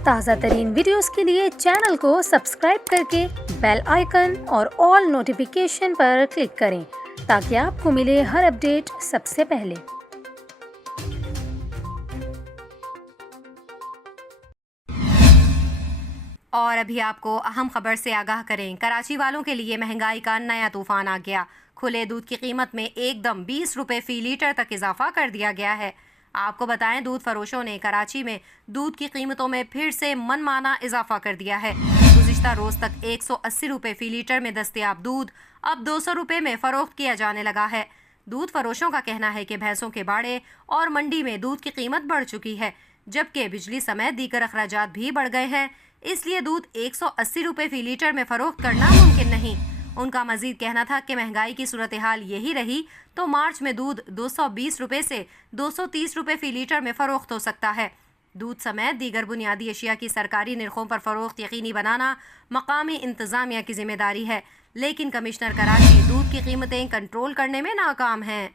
ताज़ा तरीन वीडियोस के लिए चैनल को सब्सक्राइब करके बेल आइकन और ऑल नोटिफिकेशन पर क्लिक करें ताकि आपको मिले हर अपडेट सबसे पहले। और अभी आपको अहम खबर से आगाह करें, कराची वालों के लिए महंगाई का नया तूफान आ गया। खुले दूध की कीमत में एकदम 20 रुपए फी लीटर तक इजाफा कर दिया गया है। आपको बताएं, दूध फरोशों ने कराची में दूध की कीमतों में फिर से मनमाना इजाफा कर दिया है। गुज़िश्ता रोज तक 180 रुपए फी लीटर में दस्तयाब दूध अब 200 रुपए में फरोख्त किया जाने लगा है। दूध फरोशों का कहना है कि भैंसों के बाड़े और मंडी में दूध की कीमत बढ़ चुकी है, जबकि बिजली समेत दीगर अखराजात भी बढ़ गए हैं, इसलिए दूध 180 रुपए फी लीटर में फरोख्त करना मुमकिन नहीं। उनका मजीद कहना था कि महंगाई की सूरत हाल यही रही तो मार्च में दूध 220 रुपए से 230 रुपए फी लीटर में फरोख्त हो सकता है। दूध समेत दीगर बुनियादी अशिया की सरकारी निर्खों पर फरोख्त यकीनी बनाना मकामी इंतजामिया की जिम्मेदारी है, लेकिन कमिश्नर कराची दूध की कीमतें कंट्रोल करने में नाकाम हैं।